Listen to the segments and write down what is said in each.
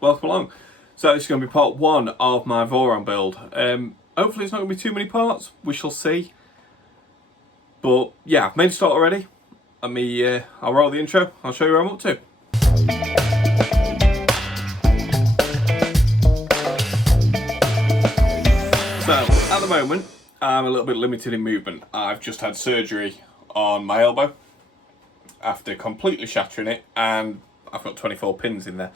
welcome along. So this is going to be part one of my Voron build. Hopefully it's not going to be too many parts, we shall see. But yeah, I've made a start already. I'll roll the intro, I'll show you where I'm up to. So, at the moment, I'm a little bit limited in movement. I've just had surgery on my elbow after completely shattering it, and I've got 24 pins in there.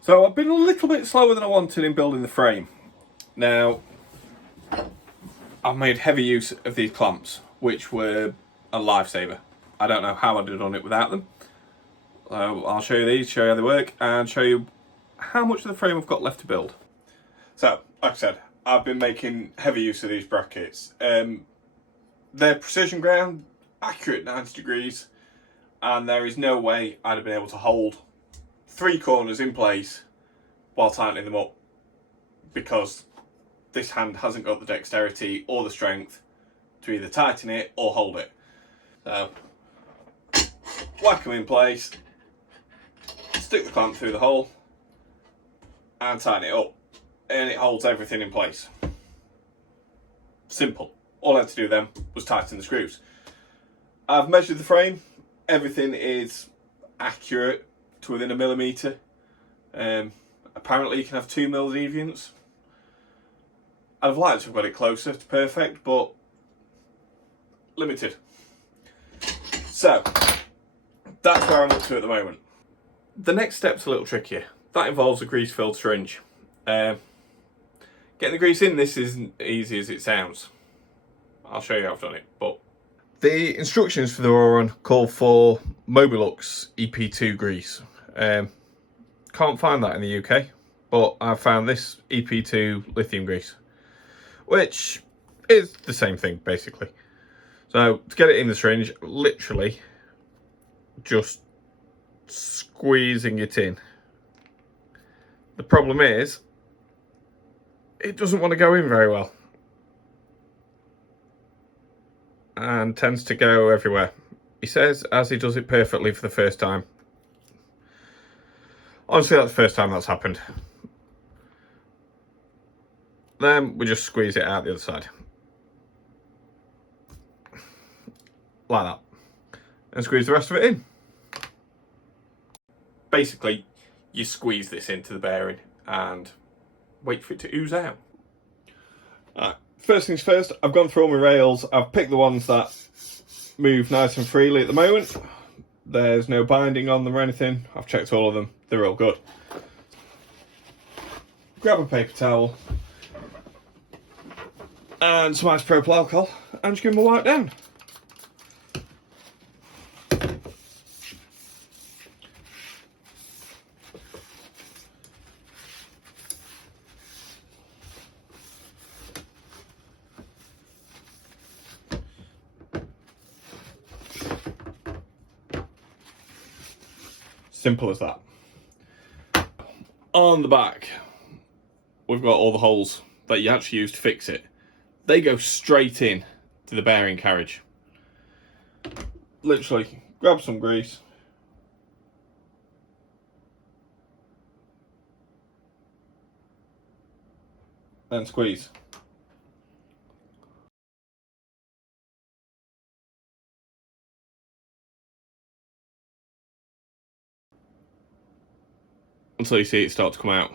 So I've been a little bit slower than I wanted in building the frame. Now, I've made heavy use of these clamps, which were a lifesaver. I don't know how I'd have done it without them. I'll show you these, show you how they work, and show you how much of the frame I've got left to build. So, like I said, I've been making heavy use of these brackets. They're precision ground, accurate 90 degrees, and there is no way I'd have been able to hold three corners in place while tightening them up, because this hand hasn't got the dexterity or the strength to either tighten it or hold it. So, whack them in place, stick the clamp through the hole, and tighten it up, and it holds everything in place. Simple. All I had to do then was tighten the screws. I've measured the frame, everything is accurate to within a millimetre. Apparently you can have 2 mil deviance. I'd have liked to have got it closer to perfect, but limited. So, that's where I'm up to at the moment. The next step's a little trickier. That involves a grease-filled syringe. Getting the grease in this isn't easy as it sounds. I'll show you how I've done it, but the instructions for the Voron call for Mobilux EP2 grease. Can't find that in the UK, but I've found this EP2 lithium grease, which is the same thing basically. So to get it in the syringe, literally just squeezing it in. The problem is, it doesn't want to go in very well and tends to go everywhere. He says as he does it perfectly for the first time. Honestly, that's the first time that's happened. Then we just squeeze it out the other side. Like that. And squeeze the rest of it in. Basically, you squeeze this into the bearing and wait for it to ooze out. Alright, first things first, I've gone through all my rails. I've picked the ones that move nice and freely at the moment. There's no binding on them or anything. I've checked all of them. They're all good. Grab a paper towel and some isopropyl alcohol and just give them a wipe down. Simple as that. On the back, we've got all the holes that you actually use to fix it. They go straight in to the bearing carriage. Literally, grab some grease. And squeeze. Until you see it start to come out.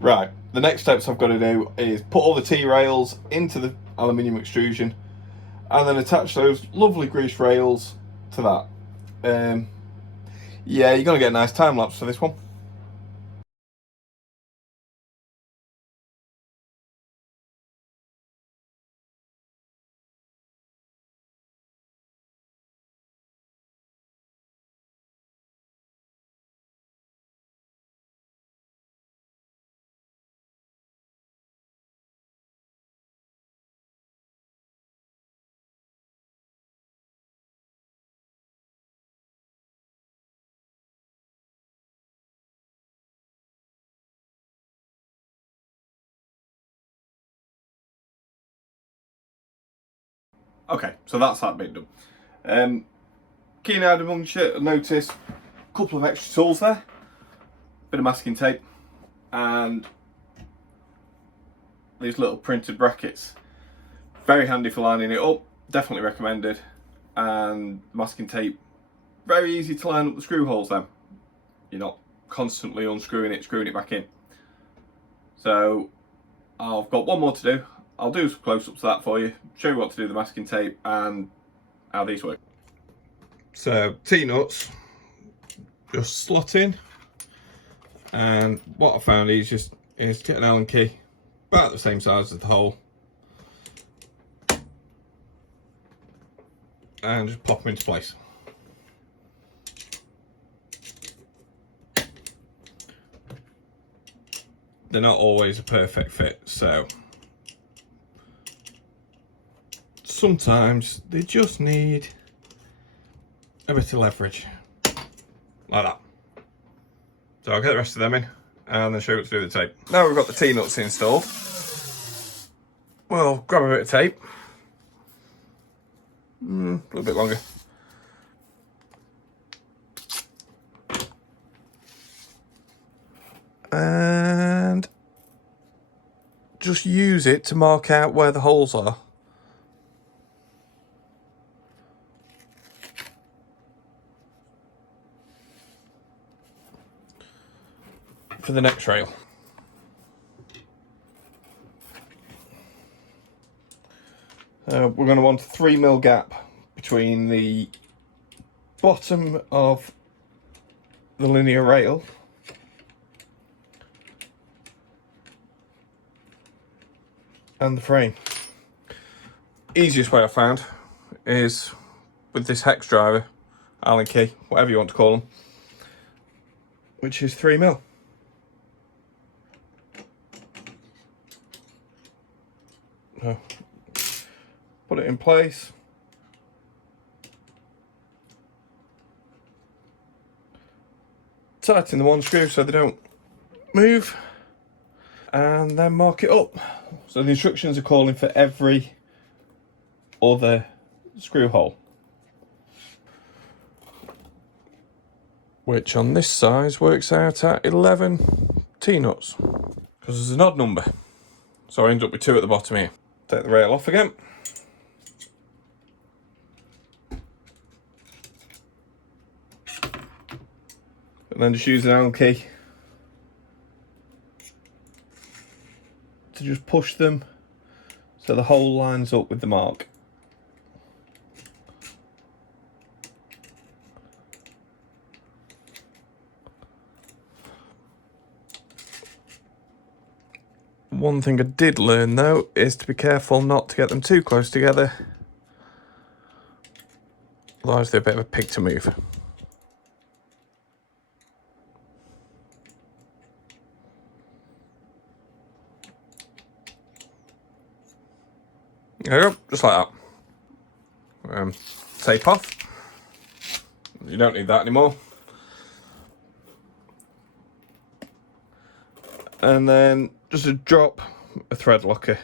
Right, the next steps I've got to do is put all the T-rails into the aluminium extrusion and then attach those lovely grease rails to that. Yeah, you're going to get a nice time lapse for this one. Okay, so that's that bit done. Keen eyed amongst you, notice a couple of extra tools there, bit of masking tape, and these little printed brackets. Very handy for lining it up, definitely recommended. And masking tape, very easy to line up the screw holes then. You're not constantly unscrewing it, screwing it back in. So I've got one more to do. I'll do some close-ups of that for you, show you what to do with the masking tape and how these work. So T-nuts, just slot in, and what I found easiest is get an Allen key, about the same size as the hole, and just pop them into place. They're not always a perfect fit, so sometimes they just need a bit of leverage, like that. So I'll get the rest of them in and then show you what to do with the tape. Now we've got the T-nuts installed, we'll grab a bit of tape, a little bit longer. And just use it to mark out where the holes are. For the next rail. We're going to want a 3mm gap between the bottom of the linear rail and the frame. Easiest way I found is with this hex driver, Allen key, whatever you want to call them, which is 3mm. Put it in place. Tighten the one screw so they don't move, and then mark it up. So the instructions are calling for every other screw hole, which on this size works out at 11 T-nuts, because there's an odd number, so I end up with 2 at the bottom here. Take the rail off again. And then just use an Allen key to just push them so the hole lines up with the mark. One thing I did learn though is to be careful not to get them too close together, otherwise they're a bit of a pig to move. There you go, just like that. Tape off. You don't need that anymore. And then just a drop a thread locker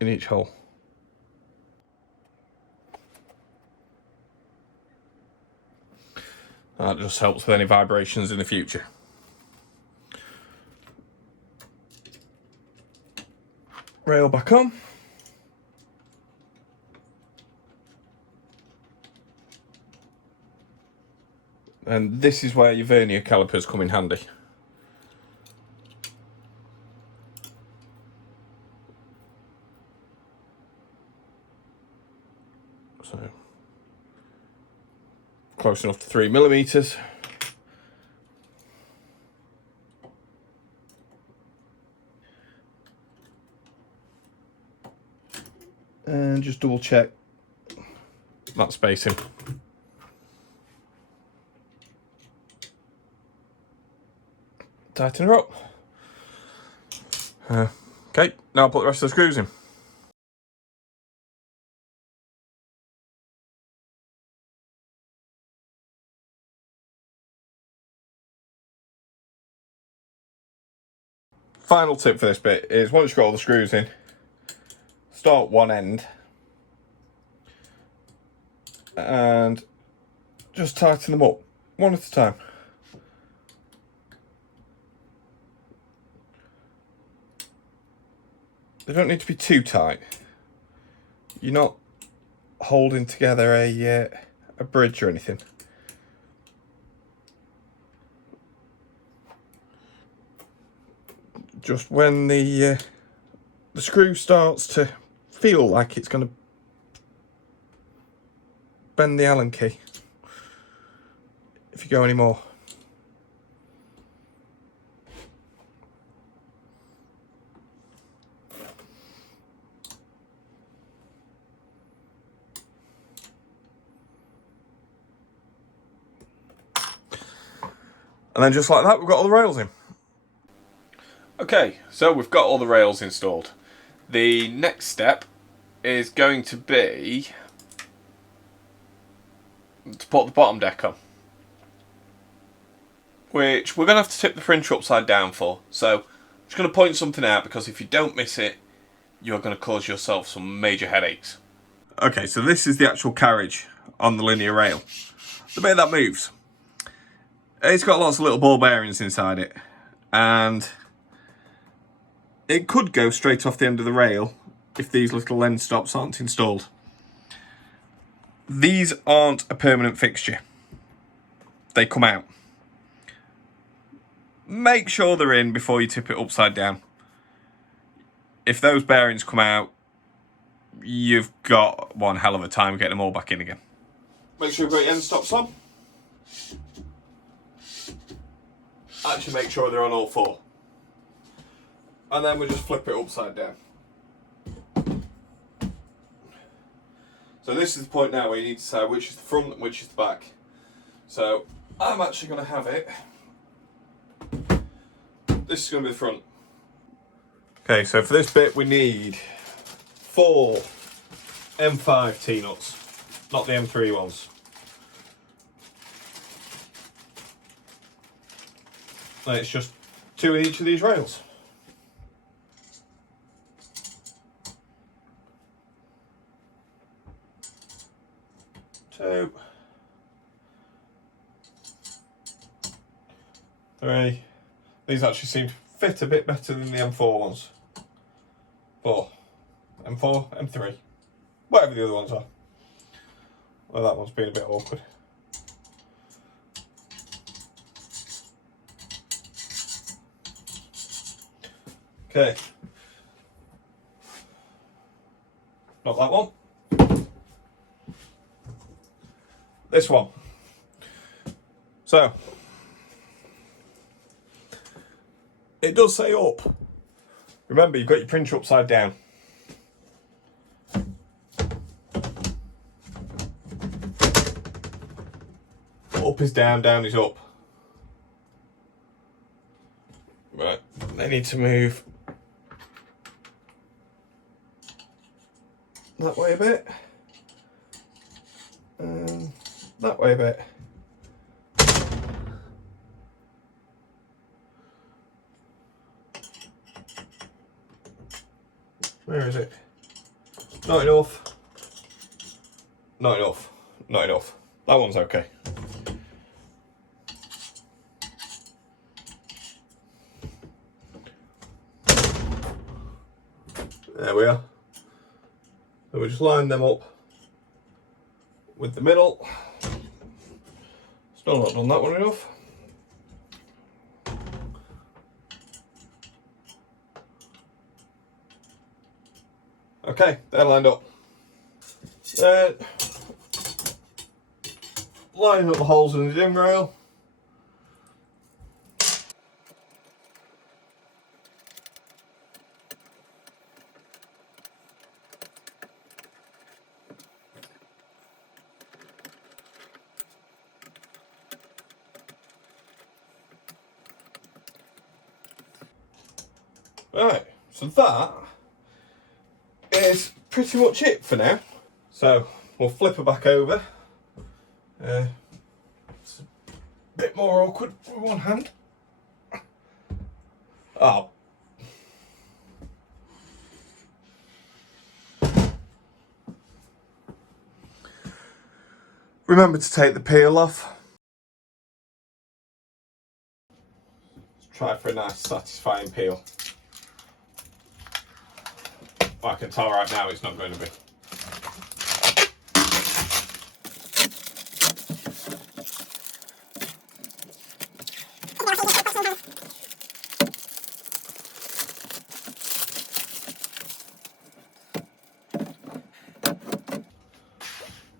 in each hole. That just helps with any vibrations in the future. Rail back on. And this is where your vernier calipers come in handy. So, close enough to 3mm. And just double check that spacing. Tighten her up. Okay, now I'll put the rest of the screws in. final tip for this bit is once you've got all the screws in, start one end and just tighten them up one at a time. They don't need to be too tight. You're not holding together a bridge or anything. Just when the screw starts to feel like it's going to bend the Allen key, if you go any more. And then just like that, we've got all the rails in. Okay, so we've got all the rails installed. The next step is going to be to put the bottom deck on, which we're going to have to tip the printer upside down for. So I'm just going to point something out, because if you don't miss it, you're going to cause yourself some major headaches. Okay, so this is the actual carriage on the linear rail. The bit that moves. It's got lots of little ball bearings inside it, and it could go straight off the end of the rail if these little end stops aren't installed. These aren't a permanent fixture. They come out. Make sure they're in before you tip it upside down. If those bearings come out, you've got one hell of a time getting them all back in again. Make sure you've got your end stops on. Actually make sure they're on all four. And then we just flip it upside down. So this is the point now where you need to decide which is the front and which is the back. So I'm actually going to have it. This is going to be the front. Okay, so for this bit we need 4 M5 T-nuts, not the M3 ones. And it's just 2 in each of these rails. Two, 3. These actually seem to fit a bit better than the M4 ones. 4, M4, M3, whatever the other ones are. Well, that one's been a bit awkward. Okay. Not that one. This one. So, it does say up. Remember, you've got your printer upside down. Up is down, down is up. Right, they need to move that way a bit, and that way a bit. Where is it? Not enough. Not enough. Not enough. That one's okay. There we are. So we just line them up with the middle. Still not done that one enough. Okay, they're lined up. Then lining up the holes in the dim rail. Right, so that is pretty much it for now. So we'll flip her back over. It's a bit more awkward with one hand. Oh, Remember to take the peel off. Let's try for a nice satisfying peel. But I can tell right now it's not going to be.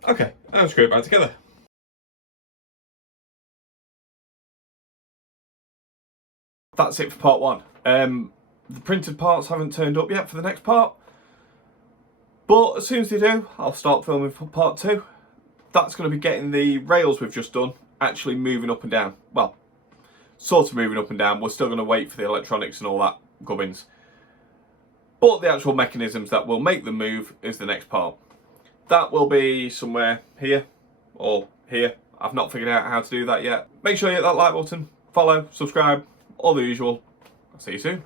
Okay, I'll screw it back together. That's it for part one. The printed parts haven't turned up yet for the next part, but as soon as they do, I'll start filming for part two. That's going to be getting the rails we've just done actually moving up and down. Well, sort of moving up and down. We're still going to wait for the electronics and all that gubbins. But the actual mechanisms that will make them move is the next part. That will be somewhere here or here. I've not figured out how to do that yet. Make sure you hit that like button, follow, subscribe, all the usual. I'll see you soon.